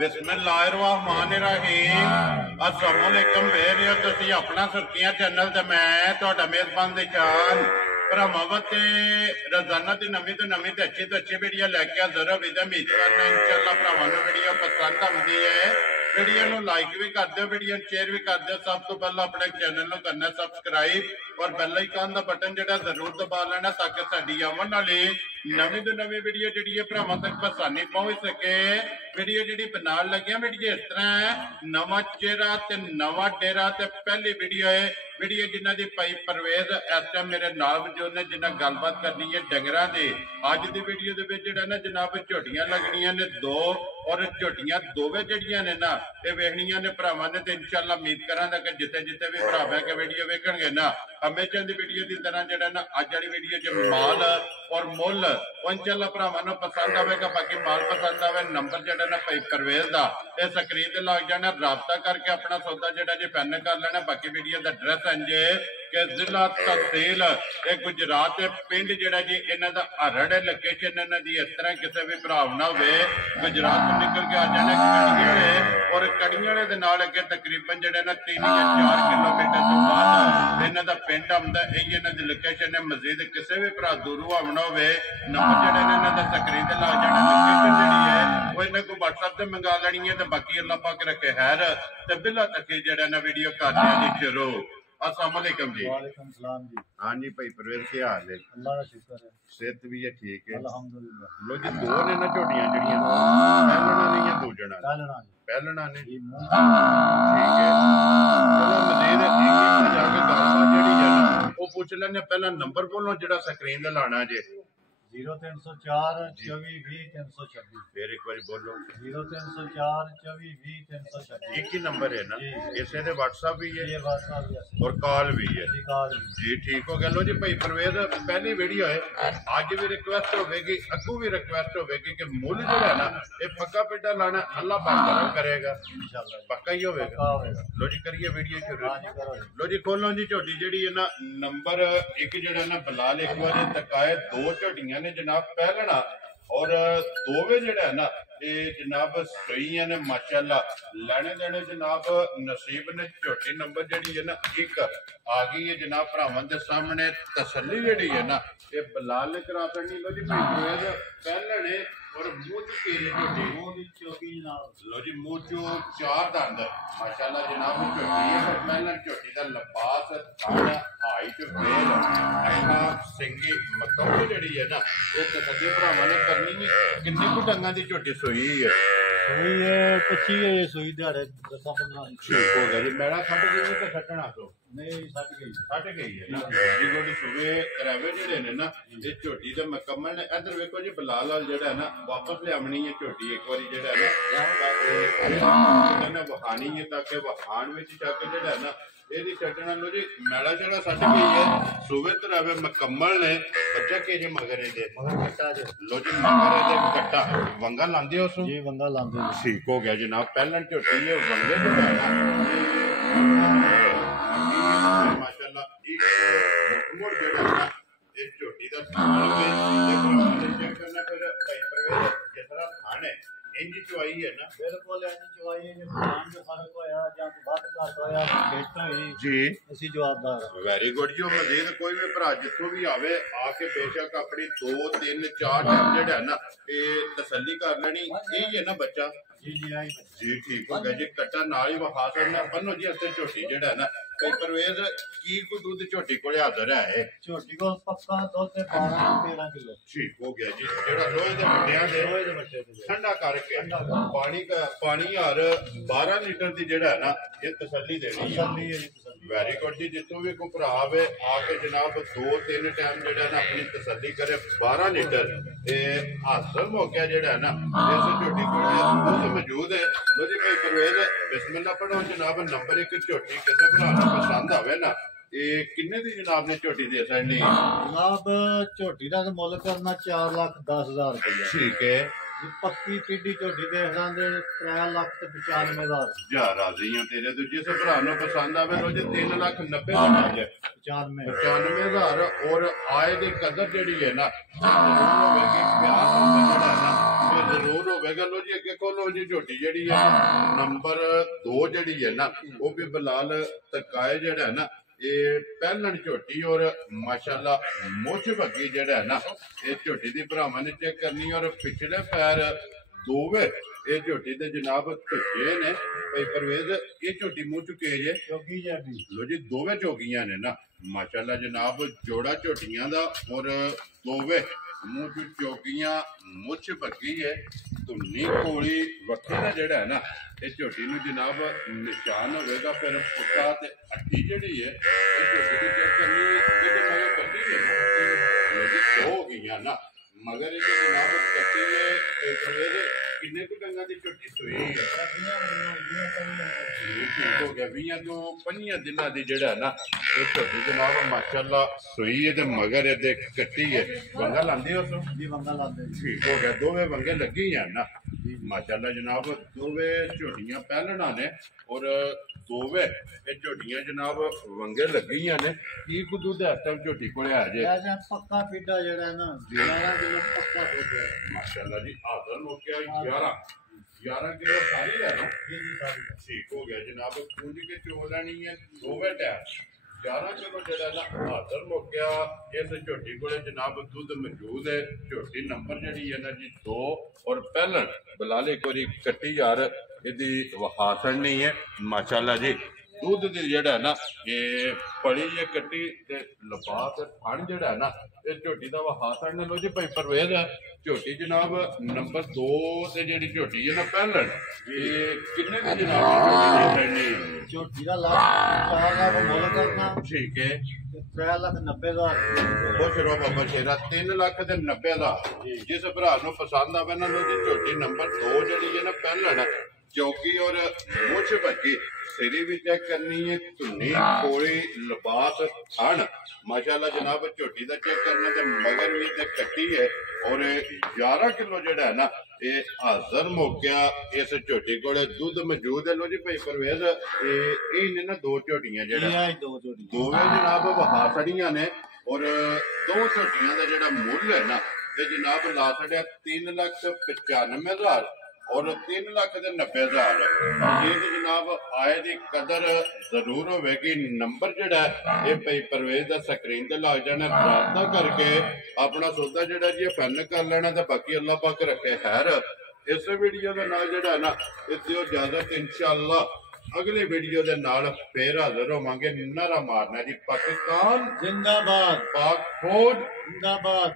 बिस्मिल्लाहिर्रहमानिर्रहीम। अस्सलाम वालेकुम। वेर हो तुसी अपना सुर्खियां चैनल ते मैं तुहाडा मेजबान दिशान भरावां ते रोजाना दी नवीं तो अच्छी वीडियो लैके हाजिर हो। उम्मीद करना इंशाअल्लाह भरावां नूं वीडियो पसंद आउंदी है। वीडियो नूं लाइक भी कर दो, वीडियो शेयर भी कर दो। सब तो पहले अपने चैनल नूं करना सबसक्राइब और बेल आइकन दा बटन जिहड़ा जरूर दबा लेना ताकि साडी आवन वाली नवीं तो नवीं वीडियो जिहड़ी है भरावां तक आसानी पहुंच सके। वीडियो जिहड़ी बनाउण लग्गे वीडियो इस तरह है, नवां चेहरा ते नवां डेरा ते पहली वीडियो है। वीडियो जिन्हां दी भाई परवेज इस टाइम मेरे नाल मौजूद ने जिन्हां गलबात करनी है डंगरां दी। अज दी वीडियो दे विच जिहड़ा ना जनाब झोटियां लगनियां ने दो और झोटियां दोवें जिहड़ियां ने ना ये वेखनियां ने भरावां ने। ते इंशाअल्लाह उम्मीद करांगा कि जिथे जिथे भी भरा बह के वीडियो वेखणगे ना हमेशा दी वीडियो की तरह जिहड़ा ना अज वाली वीडियो च माल और मुल इंशाअल्लाह भरावां नूं पसंद आवेगा। बाकी माल पसंद आवे नंबर जिहड़ा ना भाई परवेज दा ये स्क्रीन ते लग जाना, राबता करके अपना सौदा जिहड़ा जी फाइनल कर लेना। बाकी वीडियो दा एड्रैस इंजे कि जिला तहसील गुजरात पिंड जिहड़ा जी इन्हां दा हरड़ लोकेशन इन्हां दी इस तरह किसी भी भराव ना होवे गुजरात तो निकल के आ जाने कड़ियाले और कड़ियाले दे नाल अगे तकरीबन जिहड़े ना 3 या 4 किलोमीटर तो बाद इन्हां दा पिंड आउंदा। यही इन्हां दी लोकेशन है। मजीद किसी भी भरा दूरों आवना होवे नंबर जिहड़े ने इन्हां दा स्क्रीन ते लग जाना, लोकेशन जिहड़ी है वो इन्हां को WhatsApp ते मंगा लेनी है। ते बाकी अल्लाह पाक रखे खैर ते बिला तक जिहड़ा ना वीडियो करदे जी शुरू। अस्सलाम वालेकुम जी। वालेकुम सलाम जी। हाँ जी भाई परवेज क्या हाल है? अल्लाह का शुक्र है, सेहत भी है ठीक है अल्हम्दुलिल्लाह। लो जी दो ने ना झोटियां जड़ियां पहलना ने या दूजणा पहलना पहलना ने जी ठीक है। चलो मजीद एक जाके गलबात जड़ी है ना वो पूछ लेने। पहला नंबर बोलो जेड़ा स्क्रीन ते लाना जे 0304 24 20 326। फिर एक बार बोलो 0304 24 20 326। एक ही नंबर है ना? इसे ते व्हाट्सएप भी है ये WhatsApp भी है और कॉल भी है जी, कॉल भी। जी ठीक हो गया। लो जी भाई परवेज पहली वीडियो है अज भी रिक्वेस्ट होगी अगू भी रिक्वेस्ट होगी कि मुल जो है ना ये पक्का पेटा लाना अल्लाह पाक करेगा इंशाल्लाह पक्का ही होगा। लो जी करिए वीडियो शुरू। लो जी खोलो जी झोटी जी है ना नंबर एक जो ना बलाल एक बार तकाए दो झोटियां ने जनाब पहलना और दोवे जड़ा है ना ये जनाब सही ने माशाअल्लाह लैने देने जनाब नसीब ने। झोटी नंबर जड़ी है ना एक आ गई है जनाब भरावां दे सामने। तसल्ली जड़ी है ना ये बलाल ने करा करनी। लो जी भाई पहलने और मुंह चेरे झोटी चौकी जनाब। लो जी मुंह चो चार दंद माशाअल्लाह जनाब झोटी है। पर पहला झोटी का लबास खाना हाइट बेल अखा सिंगी मकौड़ी जड़ी है ना ये तसल्ली भरावां ने करनी है। किन्नी कु डंगा दी झोटी सोई है? सोई है 25 है सोई दिहाड़े 10-15। ठीक हो गया जी। मेरा फट गई तो सटना तो नहीं सट गई है ना जी। गोडी सुबह करावे जेडे ने ना ये झोटी दे मुकम्मल ने। इधर वेखो जी बलाल वाल जेड़ा है ना वापस लियावनी है झोटी एक बारी जेड़ा है ना वहानी है ताकि वहान विच जाके जेड़ा है ना ਇਹਦੀ ਛੱਡਣਾ। लो जी मैला जड़ा सट गई है सुबह तरावे मुकम्मल ने बच्चा के जे मगर दे लो जी मगर दे कट्टा वंगा लांदे हो जी वंगा लांदे ठीक हो गया जनाब। पहला झोटी है वंगे जो है ना माशाअल्लाह एक मुड़ जड़ा ना एक झोटी दा चेक करना फिर भाई परवेज जिस तरह खाने इंज चवाई है ना बिल्कुल इंज चवाई है। पानी का फर्क होया या बात घट होया फिट होई जी ਅਸੀਂ ਜਵਾਬਦਾਰ। वेरी गुड जी। मजीद कोई भी भरा जितों भी आवे आके बेशक अपनी 2 3 4 टाइम जेड़ा ना ये तसल्ली कर लेनी। यही है ना बच्चा जी जी आई जी ठीक हो गया जी। कट्टा नाल ही वखा सकना बनो जी अस्ते झोटी जेड़ा ना कई परवेज की को दूध झोटी को हाजिर है झोटी को पक्का दुध 12-13 किलो। ठीक हो गया जी। जेड़ा लोहे दे बट्टियां दे लोहे दे बट्टे ते ठंडा करके पानी हर 12 लीटर दी जेड़ा है ना ये तसल्ली देनी है। तसल्ली है जी तसल्ली। वेरी गुड जी। जितों भी कोई भरा आवे आके जनाब 2-3 टाइम जेड़ा ना अपनी तसल्ली करे 12 लीटर ते हासिल मौका जेड़ा है ना इस झोटी को मौजूद है। लो जी भाई परवेज बिस्मिल्लाह पढ़ो जनाब। नंबर एक झोटी किसी भरा पसंद आवे ना ये किन्ने दी जनाब ने झोटी दे सकनी? जनाब झोटी का मुल करना 4,10,000 रुपया। ठीक है पक्की पीढ़ी झोटी देख लांदे 3,95,000। जा राजी हूं तेरे तो जिस भरा पसंद आवे लो जी 3,90,000 95,000 और आए दी कदर जेड़ी है ना प्यार जेड़ा है ना ਜ਼ਰੂਰ ਹੋਵੇਗਾ। ਲੋ ਜੀ ਅੱਗੇ ਖੋਲੋ ਜੀ ਝੋਟੀ ਜਿਹੜੀ ਹੈ ਨੰਬਰ 2 ਜਿਹੜੀ ਹੈ ਨਾ ਉਹ ਵੀ ਬਲਾਲ ਤਕਾਏ ਜਿਹੜਾ ਹੈ ਨਾ ਇਹ ਪਹਿਲਣ ਝੋਟੀ ਔਰ ਮਾਸ਼ਾਅੱਲਾ ਮੁੱਛ ਭੱਗੀ ਜਿਹੜਾ ਹੈ ਨਾ ਇਹ ਝੋਟੀ ਦੀ ਭਰਾਵਾਂ ਨੇ ਚੈੱਕ ਕਰਨੀ ਔਰ ਪਿਛਲੇ ਪੈਰ ਦੋਵੇਂ ਇਹ ਝੋਟੀ ਦੇ ਜਨਾਬ ਝੁੱਕੇ ਨੇ ਭਾਈ ਪਰਵੇਜ਼ ਇਹ ਝੋਟੀ ਮੂੰਹ ਚੁੱਕੇ ਜੇ ਚੌਕੀ ਜਾਬੀ ਲੋ ਜੀ ਦੋਵੇਂ ਝੋਗੀਆਂ ਨੇ ਨਾ ਮਾਸ਼ਾਅੱਲਾ ਜਨਾਬ ਜੋੜਾ ਝੋਟੀਆਂ ਦਾ ਔਰ ਦੋਵੇਂ ਮੂੰਹ ਚ ਚੌਕੀਆਂ ਮੁੱਛ ਭੱਗੀ ਹੈ ਧੁੰਨੀ ਕੋਲੀ ਵੱਖੀ ਦਾ ਜਿਹੜਾ ਹੈ ਨਾ ਇਹ ਝੋਟੀ ਨੂੰ ਜਨਾਬ ਨਿਸ਼ਾਨ ਹੋਵੇਗਾ ਫਿਰ ਪੁੱਟਾ ਤੇ ਅੱਡੀ ਜਿਹੜੀ ਹੈ ਇਹ ਝੋਟੀ ਦੀ ਚੈੱਕ ਕਰਨੀ ਇਹਦੇ ਮਗਰ ਕੱਟੀ ਹੈ ਜੀ ਦੋ ਹੋ ਗਈਆਂ ਨਾ ਮਗਰ ਇਹ ਜਨਾਬ ਕੱਟੀ ਹੈ ਤੇ ਫਿਰ ਕਿੰਨੇ ਕੁ ਡੰਗਾਂ ਦੀ ਝੋਟੀ ਸੋਈ ਹੈ ਠੀਕ ਹੋ ਗਿਆ 20 ਤੋਂ 25 ਦਿਨਾਂ ਦੀ ਜਿਹੜਾ ਨਾ ਇਹ ਝੋਟੀ ਜਨਾਬ ਮਾਸ਼ਾਅੱਲਾ ਸੋਈ ਹੈ ਤੇ ਮਗਰ ਇਹਦੇ ਕੱਟੀ ਹੈ ਵੰਗਾ ਲਾਂਦੀ ਉਸ ਨੂੰ ਜੀ ਬੰਦਾ ਲਾਦੇ ਠੀਕ ਹੋ ਗਿਆ ਦੋਵੇਂ ਵੰਗੇ ਲੱਗੀ ਆ ਨਾ ਮਾਸ਼ਾਅੱਲਾ ਜਨਾਬ ਦੋਵੇਂ ਝੋਟੀਆਂ ਪਹਿਲਣਾ ਨੇ ਔਰ ਦੋਵੇਂ ਇਹ ਝੋਟੀਆਂ ਜਨਾਬ ਵੰਗੇ ਲੱਗੀਆਂ ਨੇ ਕੀ ਕੁ ਦੁੱਧ ਇਸ ਟਾਈਮ ਝੋਟੀ ਕੋਲੇ ਆ ਜੇ ਇਹ ਪੱਕਾ ਫਿੱਡਾ ਜਿਹੜਾ ਨਾ 11 ਕਿਲੋ ਪੱਕਾ ਦੁੱਧ ਹੈ ਮਾਸ਼ਾਅੱਲਾ ਜੀ ਹਾਜ਼ਰ ਹੋ ਗਿਆ 11 ਕਿਲੋ ਸਾਰੀ ਹੈ ਨਾ ਜੀ ਸਾਰੀ ਠੀਕ ਹੋ ਗਿਆ ਜਨਾਬ ਪੂੰਝ ਕੇ ਚੋ ਲੈਣੀ ਹੈ ਦੋਵੇਂ ਟਾਈਮ 11 ਕਿਲੋ ਜਿਹੜਾ ਨਾ ਹਾਜ਼ਰ ਹੋ ਗਿਆ ਇਸ ਝੋਟੀ ਕੋਲੇ ਜਨਾਬ ਦੁੱਧ ਮੌਜੂਦ ਹੈ ਝੋਟੀ ਨੰਬਰ ਜਿਹੜੀ ਹੈ ਨਾ ਜੀ 2 ਔਰ ਪਹਿਲਣ ਬਲਾਲੇ ਕੋਰੀ ਕੱਟੀ ਯਾਰ ਇਹਦੀ ਵਹਾਸਣ ਨਹੀਂ ਹੈ ਮਾਸ਼ਾਅੱਲਾ ਜੀ ਦੁੱਧ ਦੀ ਜਿਹੜਾ ਨਾ ਇਹ ਪੜੀ ਇਹ ਕੱਟੀ ਤੇ ਲਪਾਸ ਥਣ ਜਿਹੜਾ ਨਾ ਇਹ ਝੋਟੀ ਦਾ ਵਹਾਸਣ ਨੇ ਲੋ ਜੀ ਭਾਈ ਪਰਵੇਜ਼ ਝੋਟੀ ਜਨਾਬ ਨੰਬਰ 2 ਤੇ ਜਿਹੜੀ ਝੋਟੀ ਹੈ ਨਾ ਪਹਿਲਣ ਇਹ ਕਿੰਨੇ ਦੀ ਜਨਾਬ ਝੋਟੀ ਦਾ ਲੱਖ 4 ਲੱਖ ਮੁੱਲ ਕਰਨਾ ਠੀਕ ਹੈ 3,90,000 ਬਹੁਤ ਰੋ ਬਾਬਾ ਸ਼ੇਰਾ 3,90,000 ਜਿਸ ਭਰਾ ਨੂੰ ਪਸੰਦ ਆਵੇ ਨਾ ਲੋ ਜੀ ਝੋਟੀ ਨੰਬਰ 2 ਜਿਹੜੀ ਹੈ ਨਾ ਪਹਿਲਣ ਚੌਕੀ ਔਰ ਮੁੱਛ ਭੱਜੀ ਸਿਰੀ ਵੀ ਚੈੱਕ ਕਰਨੀ ਹੈ ਧੁੰਨੀ ਕੋਲੀ ਲਿਬਾਸ ਥਣ ਮਾਸ਼ਾਅੱਲਾ ਜਨਾਬ ਝੋਟੀ ਦਾ ਚੈੱਕ ਕਰਨਾ ਤੇ ਮਗਰ ਵੀ ਤੇ ਕੱਟੀ ਹੈ ਔਰ 11 ਕਿਲੋ ਜਿਹੜਾ ਹੈ ਨਾ ਇਹ ਹਾਜ਼ਰ ਮੌਕਿਆ ਇਸ ਝੋਟੀ ਕੋਲੇ ਦੁੱਧ ਮੌਜੂਦ ਹੈ ਲੋ ਜੀ ਭਾਈ ਪਰਵੇਜ਼ ਇਹ ਨੇ ਨਾ ਦੋ ਝੋਟੀਆਂ ਜਿਹੜਾ ਦੋਵੇਂ ਜਨਾਬ ਵਹਾਸੜੀਆਂ ਨੇ ਔਰ ਦੋ ਝੋਟੀਆਂ ਦਾ ਜਿਹੜਾ ਮੁੱਲ ਹੈ ਨਾ ਇਹ ਜਨਾਬ ਲਾ ਛੜਿਆ 3,95,000 ਔਰ 3,90,000 ਇਹ ਜਨਾਬ ਆਏ ਦੀ ਕਦਰ ਜ਼ਰੂਰ ਹੋਵੇਗੀ ਨੰਬਰ ਜਿਹੜਾ ਇਹ ਭਾਈ ਪਰਵੇਜ਼ ਦਾ ਸਕਰੀਨ ਤੇ ਲੱਗ ਜਾਣਾ ਰਾਬਤਾ ਕਰਕੇ ਆਪਣਾ ਸੌਦਾ ਜਿਹੜਾ ਜੀ ਫਨ ਕਰ ਲੈਣਾ ਤੇ ਬਾਕੀ ਅੱਲਾਹ ਪਾਕ ਰੱਖੇ ਖੈਰ ਇਸ ਵੀਡੀਓ ਦਾ ਨਾਲ ਜਿਹੜਾ ਨਾ ਇਸ ਦਿਓ ਇਜਾਜ਼ਤ ਇਨਸ਼ਾਅੱਲਾ ਅਗਲੇ ਵੀਡੀਓ ਦੇ ਨਾਲ ਫੇਰ ਹਾਜ਼ਰ ਹੋਵਾਂਗੇ ਨਾਰਾ ਮਾਰਨਾ ਜੀ ਪਾਕਿਸਤਾਨ ਜ਼ਿੰਦਾਬਾਦ ਪਾਕ ਫੌਜ ਜ਼ਿੰਦਾਬਾਦ